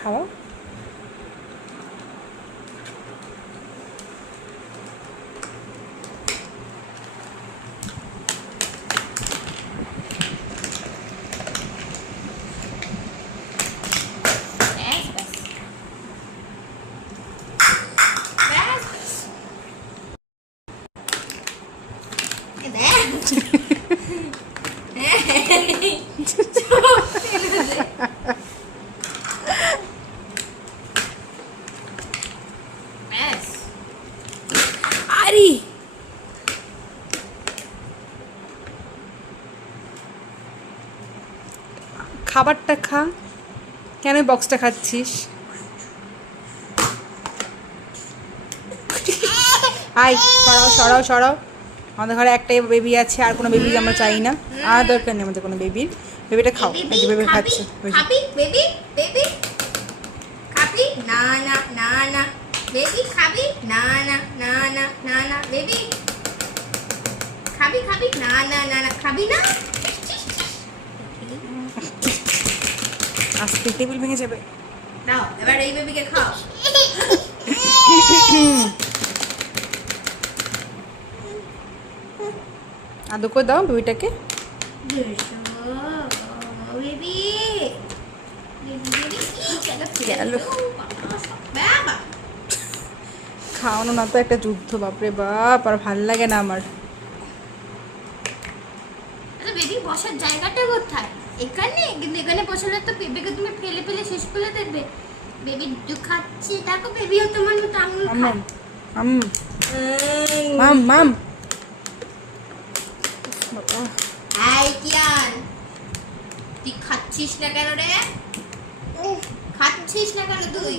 খাওয়া আরে খাবারটা খা, কেন বক্সটা খাচ্ছিস? আই সরাও সরাও সরাও, আমাদের ঘরে একটাই বেবি আছে, আর কোনো বেবি আমরা চাই না, আর দরকার নেই আমাদের কোনো বেবির। বেবিটা খাও, এই যে বেবি খাচ্ছে। খাবি বেবি? বেবি খাবি? না না না না। বেবি খাবি? না না না না না না। বেবি খাবি? খাবি? না না না না। খাবি না? আজকে টেবিল ভেঙে যাবে। দাও এবার এই বেবিকে খাও। আদৌ করে দাও বেবিটাকে। বেবি গেল। খাওয়ানো না তো একটা যুদ্ধ, বাপরে বাপ, আর ভাল লাগে না আমার। বেবি বসার জায়গাটা কোথায়? এখানে? কিন্তু এখানে বসালে তো বেবিকে তুমি ফেলে ফেলে শেষ করে দেবে। বেবি খাচ্ছে, দেখো বেবিও তোমার মতো আঙুল খায়। মাম মাম। এই কিয়ান, তুই খাচ্ছিস না কেন রে? খাচ্ছিস না কেন তুই?